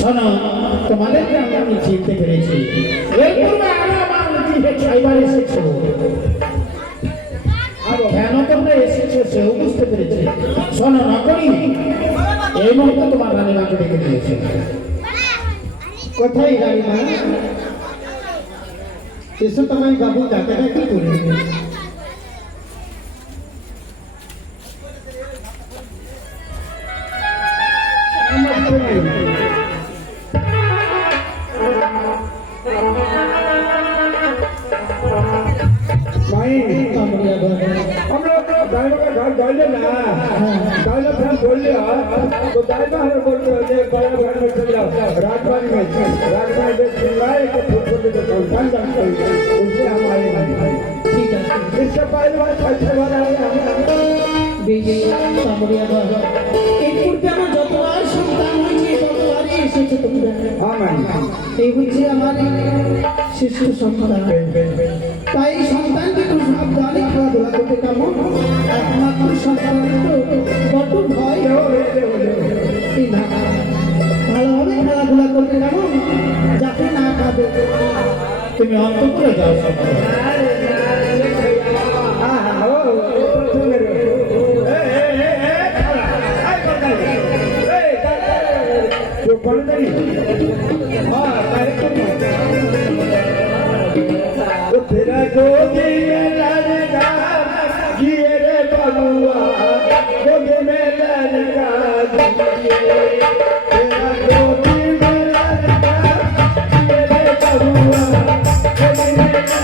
শোনো, তোমাদেরকে আমি চিনতে পেরেছি। এর পূর্বে আরো আমার গৃহে ছয়বার এসেছো, আর কেন তোমরা এসেছো সেও বুঝতে পেরেছি। শোনো, নকরি এই মুহূর্তে তোমার রানীমাকে ডেকে দিয়েছে। কোথায় রানীমা? এসো, তোমায় বাবু ডাকাডাকি করবে। এই হচ্ছে আমার শিশু সন্তান, তাই সন্তানকে খুব সাবধানে খেলাধুলা করতে কেমন একমাত্র সন্তান বড্ড ভয় ভালোভাবে খেলাধুলা করতে কেমন যাতে না খাবে। তুমি অন্তপুরে যাও। तेरा गोदी में लड़का जिए रे बलुआ, गोदी में लड़का जिए, तेरा गोदी में लड़का जिए रे बलुआ, गोदी में लड़का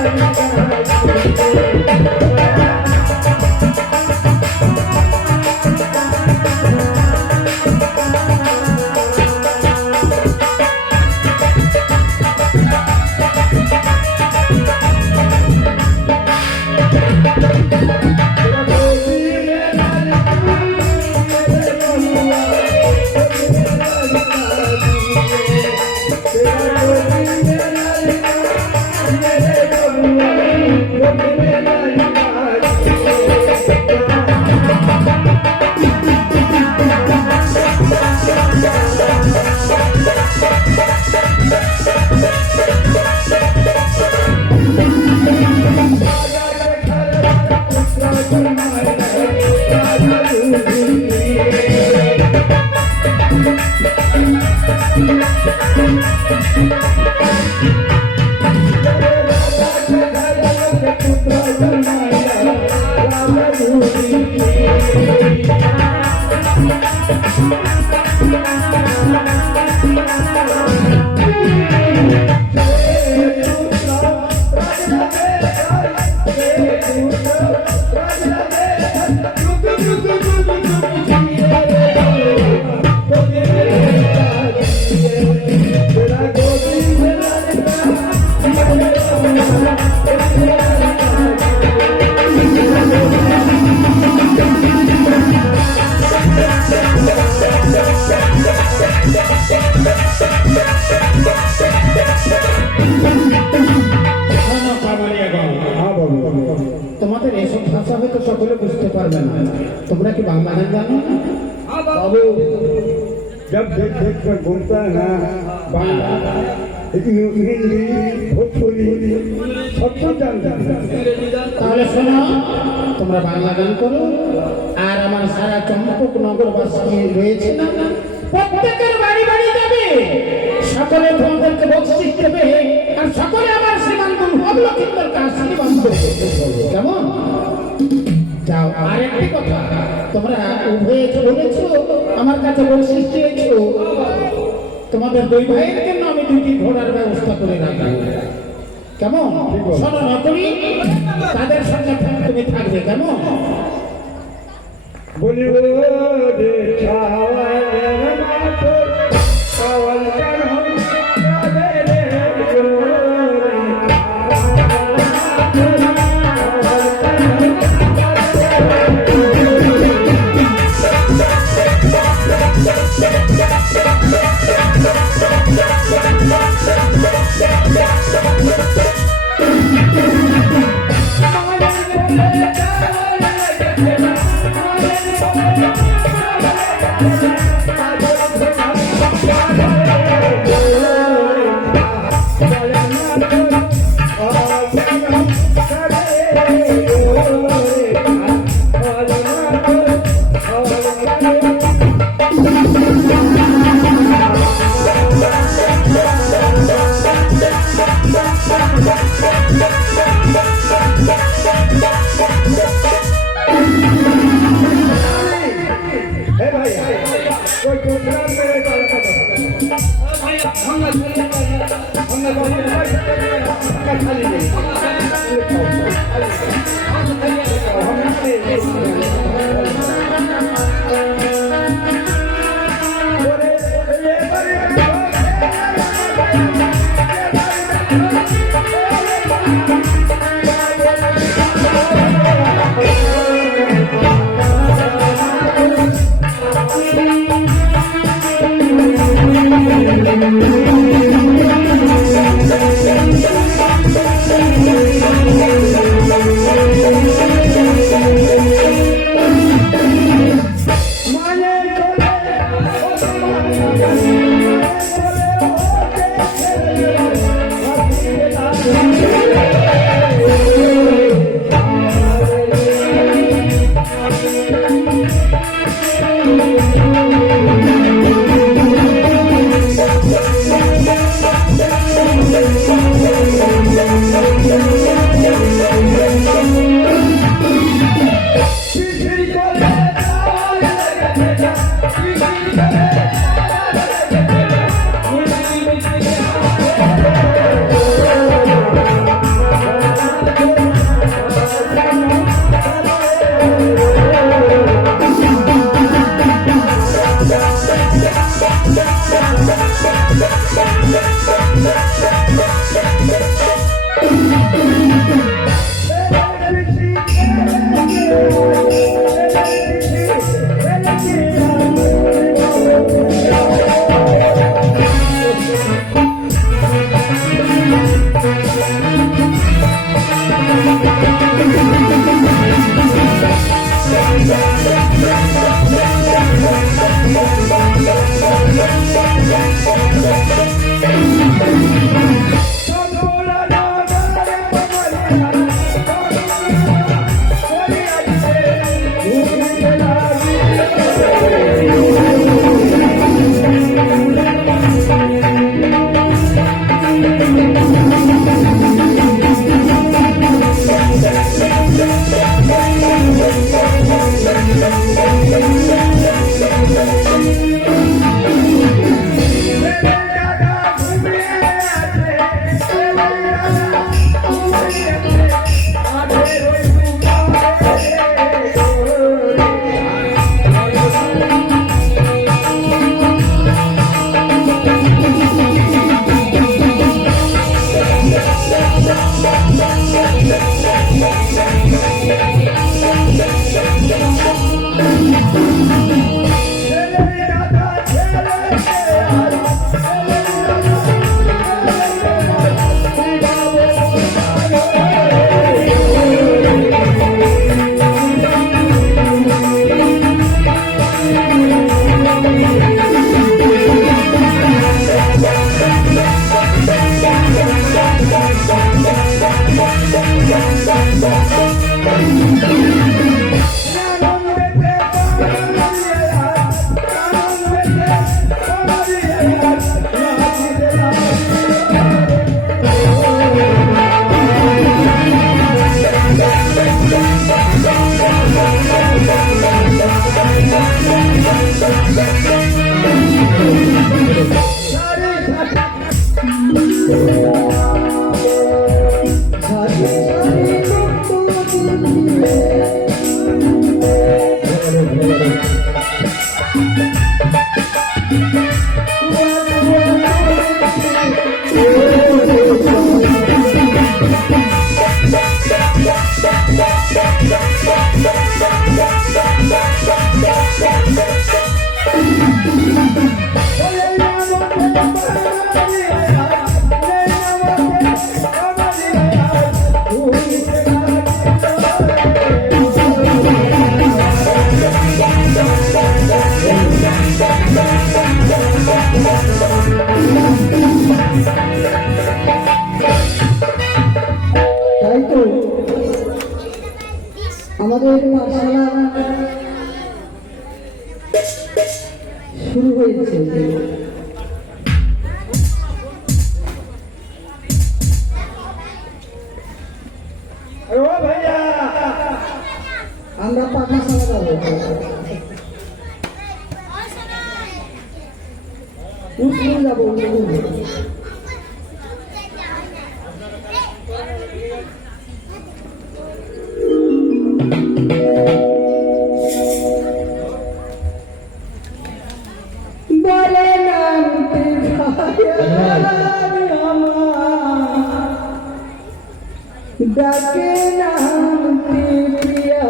তোমাদের এসব ভাষা হয়তো সকলে বুঝতে পারবে না, তোমরা কি বাংলা গান জানো? बाबू जब देख देख कर घूमता है ना बांग्ला हिंदी भोजपुरी सब कुछ जानता है। তাহলে শোনো, তোমরা বাংলা গান করো, আর আমার সারা চম্পক নগরবাসী রয়েছে না, প্রত্যেকের বাড়ি বাড়ি যাবে, সকলে তোমাদেরকে বকশিশ দেবে, আর সকলে আমার শ্রীমান ভগলক্ষিন্দর কাছে আশীর্বাদ করবে। কেমন? যাও। আর একটি কথা, তোমরা উভয়ে যে বলেছো আমার কাছে বলছিস চেয়েছো, তোমাদের দুই ভাইয়ের জন্য আমি দুটি ঘোড়ার ব্যবস্থা করে রাখবো। কেমন? শোনো না করি, তাদের সঙ্গে তুমি থাকবে। কেমন? বলি রে ছাওয়ালের মাথো ছাওয়াল কেন যাবে রে আমাদের পাঠশালা শুরু হয়েছে। अरे ओ भैया আমরা পাঠশালা যাবো, স্কুল যাবো, স্কুল। বলে নামটি ভায়ার আমার, ডাকে নামটি প্রিয়া,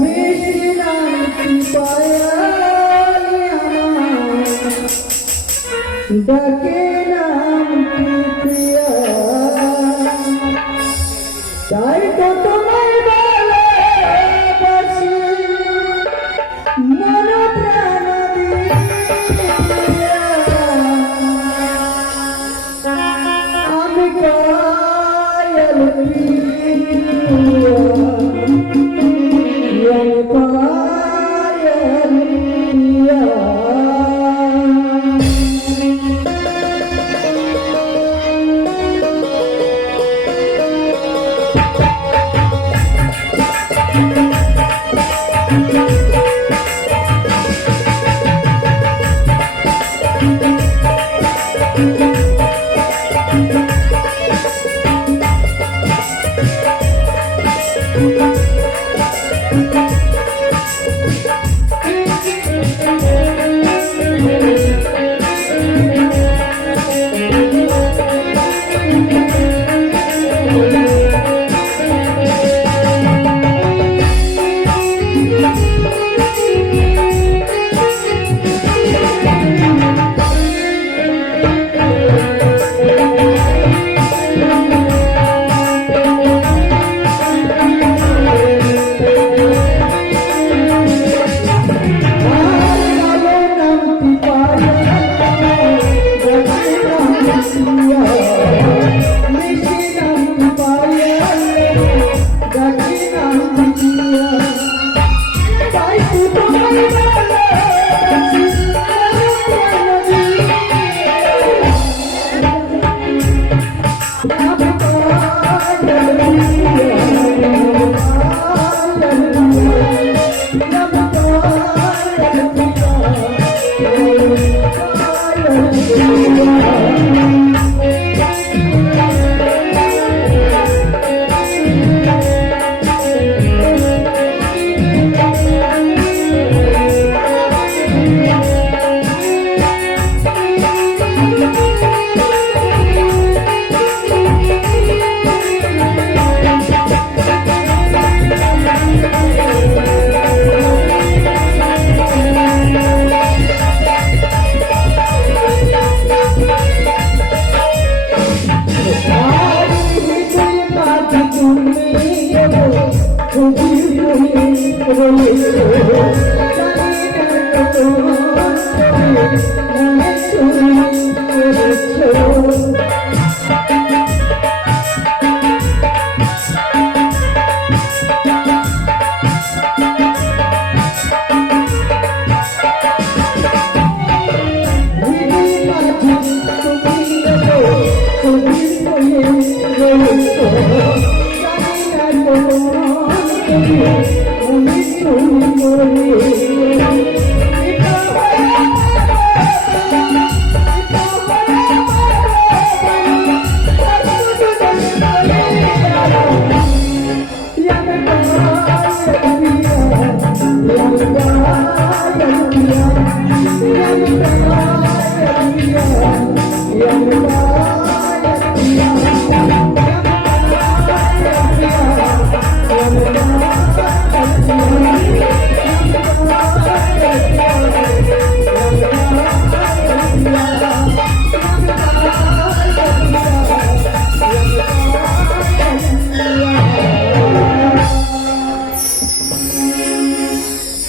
মিষ্টি নামটি পায়াল আমার, ডাকে নামটি প্রিয়া। তাই তো তোমায় ভালোবাসি মন প্রাণ দিয়া, আমি পায়াল প্রিয়া, আমি পায়াল প্রিয়া।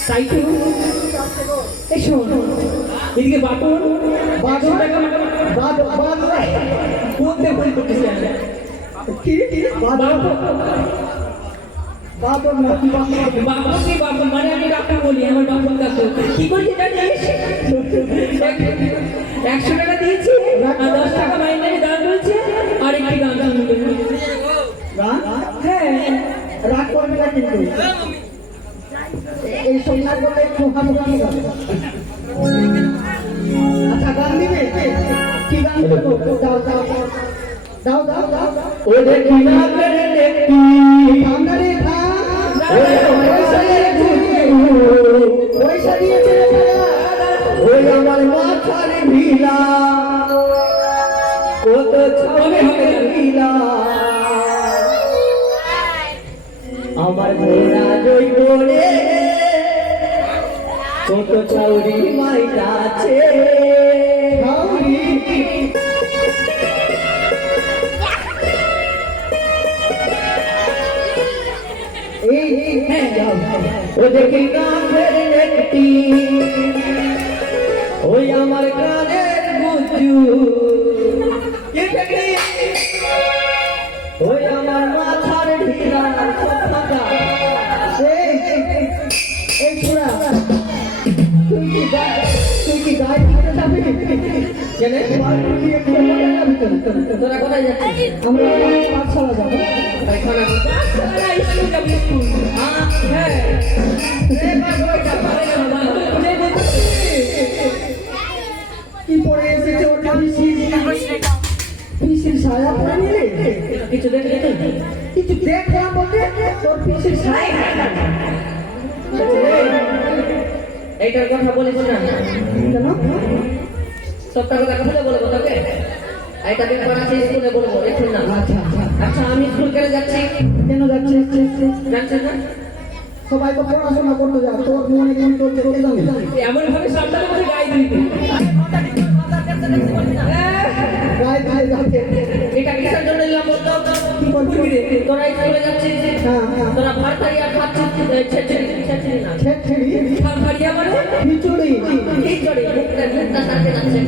তাই তো এসো এদিকে বাটন বাটন বলতে ভুল করতেছি কি বাবা বাবা নাকি বাবা কি বাবা মানে আমি ডাক্তার বলি আমার বাবার কাছে কি করছি জানিস 100 টাকা দিয়েছি আর 10 টাকা মাইনে দান করেছে আর একটি গান শুনবে হ্যাঁ রাগ করবে না কিন্তু এই সংসার করলে একটু হামুকামি হবে আচ্ছা গান দিবে কি গান দেবো দাও দাও দাও দাও দাও দাও ও দেখি না করে দেখি ঠান্ডা রে খা পয়সা দিয়েছে ওই আমার মাথার ভিলা কত ছাবে ভিলা আমার ঘোড়া জয় করে ছোট চৌরি মাইটা আছে ও দেখি কাঁধের একটি ওই আমার কানের বুঝু ওই আমার মাথার ঢিলা এই ছোড়া তুই কি গায়ে দিতে যাবি কেন তোরা কোথায় যাচ্ছিস আমরা পাঠশালা যাবো পায়খানা স্কুল যাবি স্কুল হ্যাঁ কি পড়ে এসেছে ওটা পিসির সায়া পরে নিলে কিছু দেখলে তো কিছু দেখলাম বলতে তোর পিসির সায়া এইটার কথা বলিস না কেন সবটা কথা খুলে বলবো তোকে এইটা ব্যাপার আছে স্কুলে বলবো এখন না আচ্ছা আচ্ছা আচ্ছা আমি স্কুল কেন যাচ্ছি কেন যাচ্ছিস জানছেন না সবাই তো পড়াশোনা করতে যা তোর মনে কোন তোর দেখতে যাবে এমন ভাবে সাবধানে করে গায়ে দিবি গায়ে গায়ে যাবে এটা কিসের জন্য নিলাম বলতো কি করবি রে তোরা স্কুলে যাচ্ছিস হ্যাঁ হ্যাঁ তোরা ভারতারিয়া খাচ্ছিস ছেড়ে না ছেড়ি ভারতারিয়া মানে খিচুড়ি খিচুড়ি মুখটা সাথে যাচ্ছে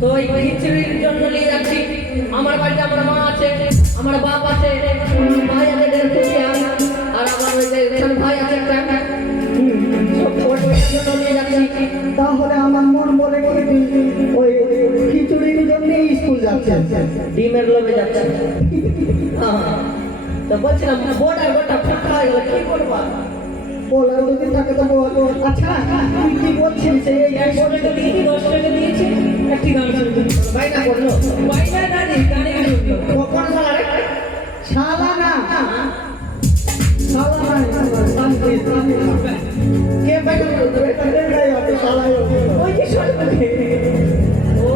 তো এই খিচুড়ির জন্য নিয়ে যাচ্ছি আমার বাড়িতে আমার মা আছে আমার বাপ আছে ভাই আছে 150 আর আমার ওই যে ভাই আছে একটা সব জন্য নিয়ে যাচ্ছি তাহলে আমার মন বলে কি ওই খিচুড়ির জন্য স্কুল যাচ্ছে ডিমের লোভে যাচ্ছে তো বলছিলাম গোটা ফাঁকা হয়ে গেল কি করবা বলার যদি থাকে তো বল আচ্ছা তুই কি বলছিস এই 100 টাকা দিয়েছি 10 টাকা দিয়েছি একটি গান শুনতে বাইনা করলো বাইনা না দিই গানে শুনতো কখন সালারে শালা না শালা না কে বাইনা করলো ওই যে শুনতে ও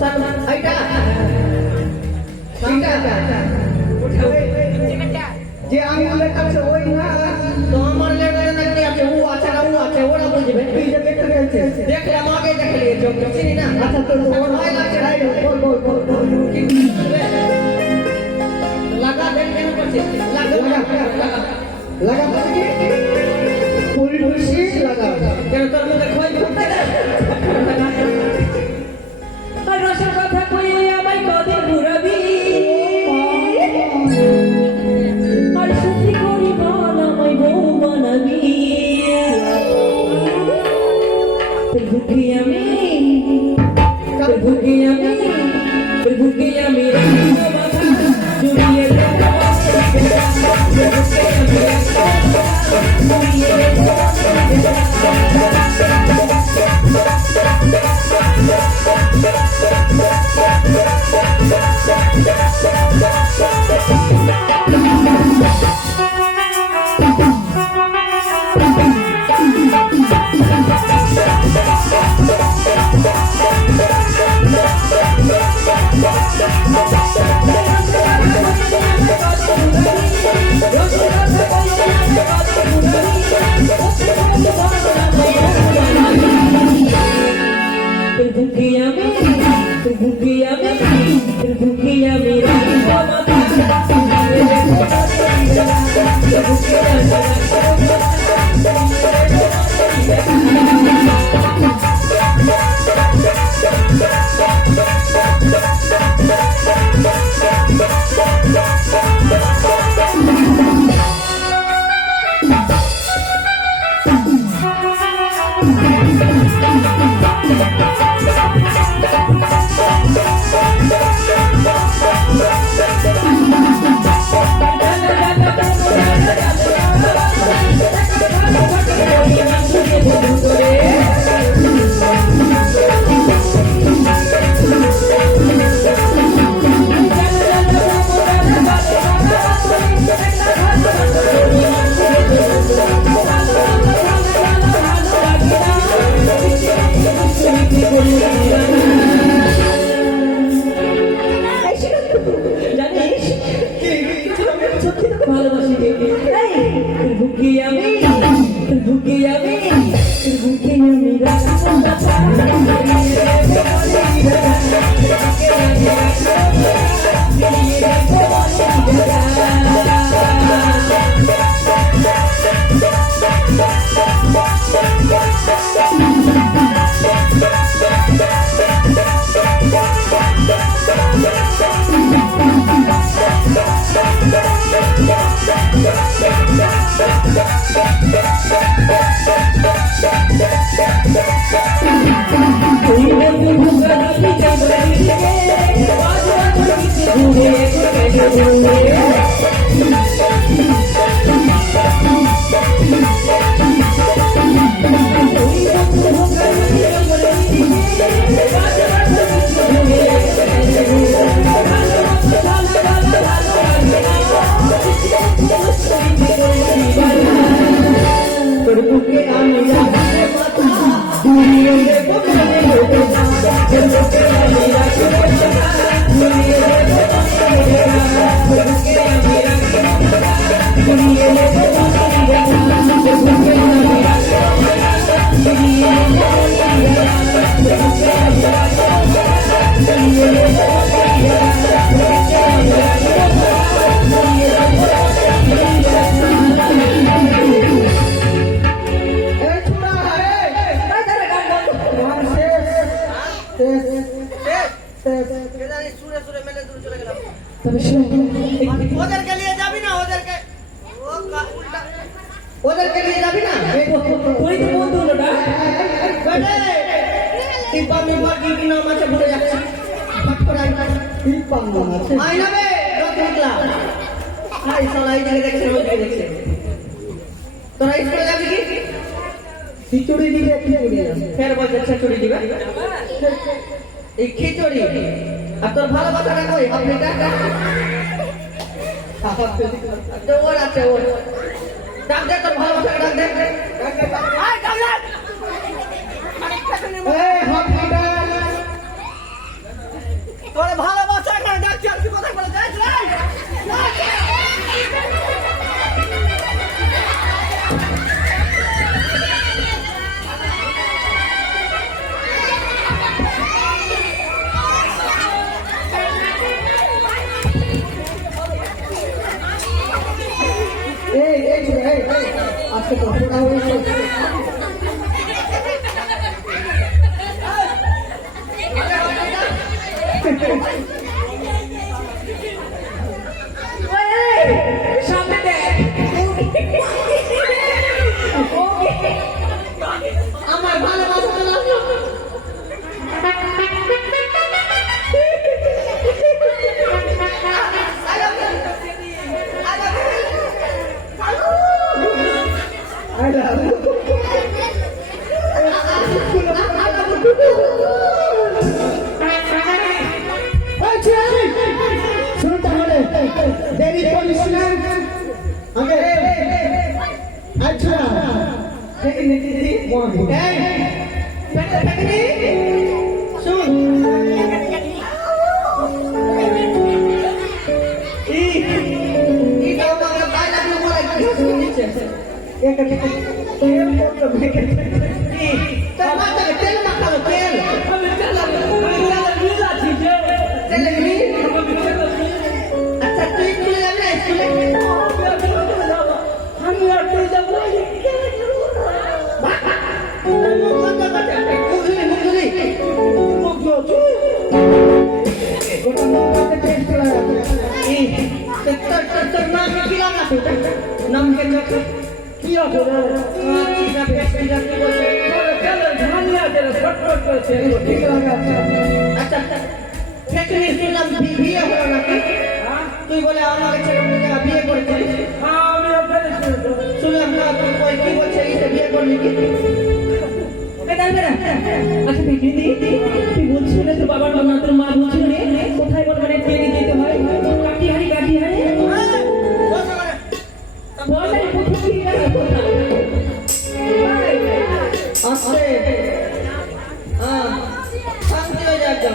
সালমান আইটা যে আঙুলের কাছে ওই না তো আমার লেগে না কি আছে ও আছে না ও আছে ওরা বুঝবে তুই যে দেখতে গেছিস দেখলাম আগে দেখে নিয়েছো চিনি না আচ্ছা তোর ওর ভয় লাগছে না বল বল বল বল কি করবে? লাগা দেখ কেন করছিস লাগা লাগা লাগা মানে কি ফুল খুশি লাগা কেন তোর মধ্যে খোঁজ করতে আর রসের কথা কইয়ে আমায় কদিন ঘুরাবি আর সত্যি করি বল আমায় বউ বানাবি ভুগি আমি জুড়িয়ে I'm জানিস সত্যি তোকে ভালোবাসি রে। এই, তোর বুকে আমি তোর বুকে আমি তোর বুকে আমি রাখবো না তোর বুকে আমি রাখবো মাথা ঘুরিয়ে দেবো তোর বুকে আমি রাখবো মাথা ঘুরিয়ে দেবো তোর বুকে আমি রাখবো মাথা ঘুরিয়ে দেবো তোর বুকে আমি রাখবো মাথা ঘুরিয়ে দেবো তোর বুকে আমি রাখবো মাথা ঘুরিয়ে দেবো তবে শোন ওদেরকে নিয়ে যাবি না ওদেরকে ওদেরকে নিয়ে যাবি না তুই তো বন্ধু হলো না টিপা মিপা কি কি নাম আছে ভুলে যাচ্ছি ফট করে টিপা নাম আছে আইনা বে রতনকলা আই সালাই দিকে দেখছে ওই দিকে দেখছে তোরা স্কুলে যাবি কি খিচুড়ি দিবে খিচুড়ি ফের বলছে খিচুড়ি দিবে এই খিচুড়ি আর তোর ভালো কথাটা কই আপনি তো ওর আছে ওর ডাক দে তোর ভালো কথাটা ডাক দে আয় ডাক দে এই হট হট তোর ভালো কথাটা ডাকছি আর কি কথা বলে যাস আজকে তো ফোটা হয়েছে সামনে দেখ আমার ভালোবাসা লাগলো শুনুন তাহলে দেরি করিস না আগে আচ্ছা শুন তেল মাখালো তেল আচ্ছা তুই স্কুলে যাবি না স্কুলে নাম কি পেছনটা কি বলছে? আচ্ছা ফ্যাক্টরি শুনলাম বিয়ে হলো নাকি? তুই বলে আমাকে ছেড়ে অন্য জায়গায় বিয়ে করেছিস? শুনলাম না তুই কই কি বলছে এইটা বিয়ে করলি কি? আচ্ছা দিদি তুই বলছিস না তোর বাবার বাবা তোর মা বলছিল রে কোথায় বল মানে ট্রেনে যেতে হয় কাটি হারি বল না কোথায় কি কোথায় আসছে শান্তি হয়ে যা একদম।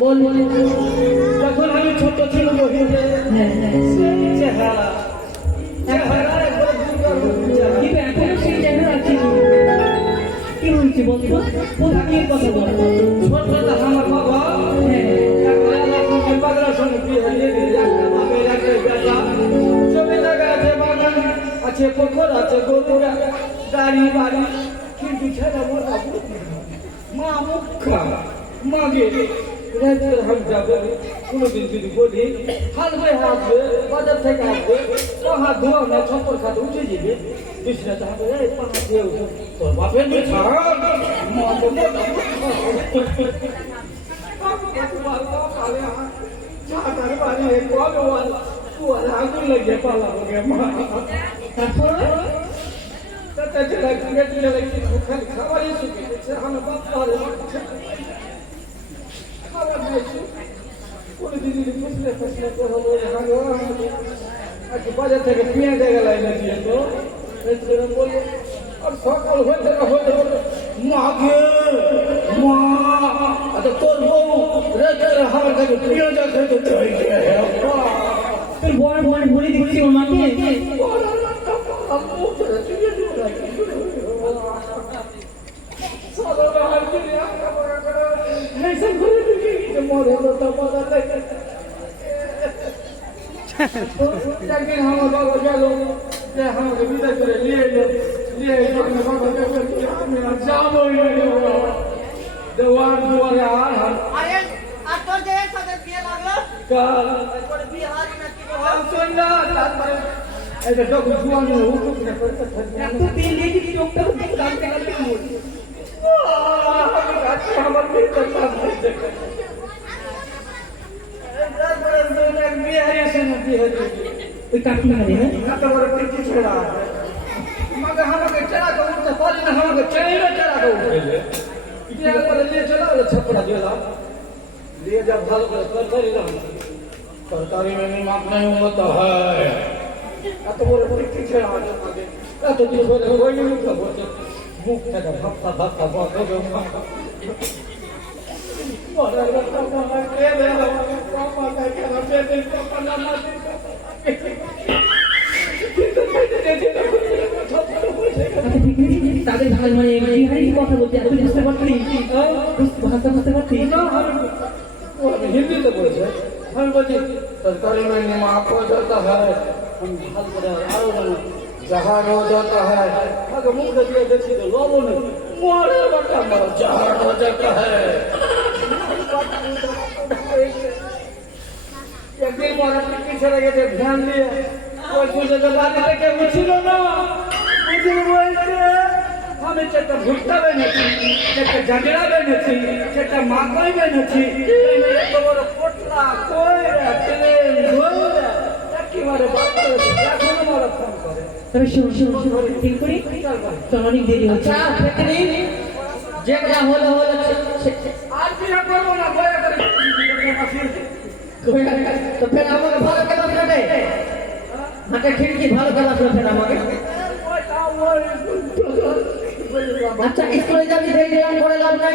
বল বল যখন আমি ছোট ছিল চেহারা কিন্তু এখন সেই জায়গায় আছে কি হয়েছে বল তো কোথায় কি কথা বল ছোটটা আমার বাবা বাগড়ার সঙ্গে বিয়ে হয়ে জমি জায়গা আছে, বাগান আছে, পুকুর আছে, গরুরা গাড়ি বাড়ি, কিন্তু ছেলে মোটা মা মুখা মাগে রাতের হাল যাবে। কোনোদিন যদি বলি হালবে হাসবে, বাজার থেকে আসবে, পাহাড় ধোয়া না ছপ্পর খাতে উঠে যাবে, বিছনাতে হবে পাহাড় দিয়ে উঠে তোর বাপের মেয়ে ছাড় আগুন লাগিয়ে পালাবো গে মা। খাবারই শুকিয়েছে আমার বাপ খাবার দিয়েছি কোনো দিদি ফুসলে ফুসলে আজকে বাজার থেকে পেঁয়াজ লাইনে দিয়ে তো বলবো আর সকল হয়ে মাকে মা তোর বউ রেখে আমার কাছে পেঁয়াজ খেতে তোর বড় বড় বলে দিচ্ছি ওর মাকে একদিন আমার বাবা গেল যে আমাকে বিদায় করে নিয়ে এলো, নিয়ে এসে আমার বাবা আমি আর যাবোই দেওয়ার দুয়ারে আর তোর যে সাথে বিয়ে লাগলো কাল তোর বিয়ে হয় নাকি? না তারপরে এটা যখন জুয়ান উঠুক না এত তেল দিয়ে কি চোখটা কাটতে কাটতে আমার মেয়েটা বিয়ে হয়েছে না বিয়ে হয়েছে ওই কাটতে হবে হ্যাঁ এত বড় পিঠি ছেড়া আমাকে চেড়াতে উঠতে পারি না, আমাকে চেড়াতে উঠে বিয়ে করে নিয়ে চলে গেলে ছাপড়া দিলাম দিয়ে যা ভালো করে তরকারি রান্না তরকারি में नमक नहीं होता है। এত বড় পিঠি ছেড়া আমাকে এত দিন ধরে ওই মুখটা বলছে মুখ থেকে ভাবতা ভাবতা বলতে তাদের মানে বিহারি কথা বলতে তুই বুঝতে পারতি ভাষা বুঝতে পারতি হিন্দিতে বলছে আমি বলছি सरकारी में नमक हो जाता है हम हाल करे आरो जहार हो जाता है अगर मुंह दिए देखी तो लोगों ने मोरे बटा मारो जहार हो जाता है एक दिन मारा पीछे लगे थे ध्यान दिए कोई पूछे तो बात के मुझे ना मुझे बोलते हमें चक्कर भुट्टा में नहीं चक्कर झगड़ा में नहीं चक्कर माकोई में नहीं तो वो पोटला कोई ट्रेन घोड़ा की मारे बात करे क्या कोई मारा फोन करे তবে শুন ঠিক করি তোর অনেক দেরি হচ্ছে যেটা হলো হলো आज भी हम करबो ना गोया करे তো ফের আমাকে ভালো কে বাসলো রে হাতে খিড়কি ভালো কে বাসলো ফের আমাকে। আচ্ছা স্কুলে যাবি দেখলাম করে লাভ নাই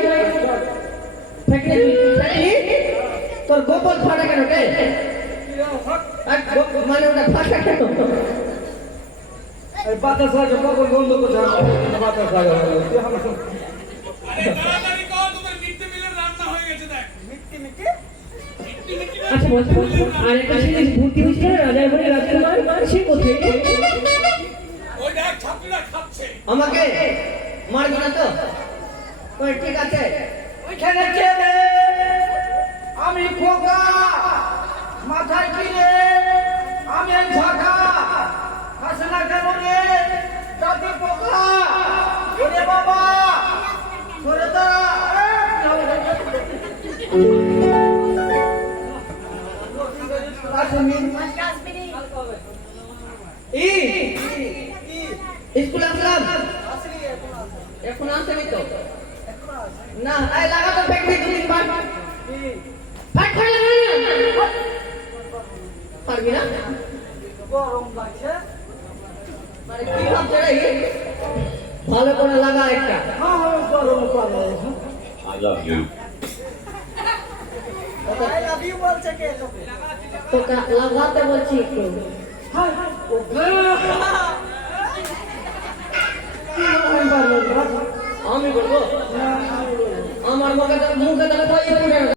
তোর গোপাল ফাটা কেন রে মানে ওটা ফাটা কেন বাতাস লাগে কখন বন্ধ করছে বাতাস লাগে তাড়াতাড়ি কর, তোমার মিড ডে মিলের রান্না হয়ে গেছে দেখ। মিট্টি মিট্টি আচ্ছা বছর আর একটা ছেলে ভর্তি হয়েছিল রাজার ঘরে রাজকুমার সে কোথায় আমাকে মারবি না তো ওই ঠিক আছে ওইখানে ছেলে আমি খোকা মাথায় কি রে আমি ঝাঁকা হাসে না কেন রে দাদি পোকা ওরে বাবা ওরে দা স্কুল আসলাম এখন আসেনি তো না এই লাগা তো ফেকবি দুদিন বাদ ফাট করে লাগা না পারবি না গরম লাগছে মানে কি ভাবছে রে ভালো করে লাগা একটা হ্যাঁ গরম করো I love you. I love you বলছে কে তোকে তো লাগাতে বলছি একটু হাই ও আমি বলবো আমার মুখে তো মুখে তো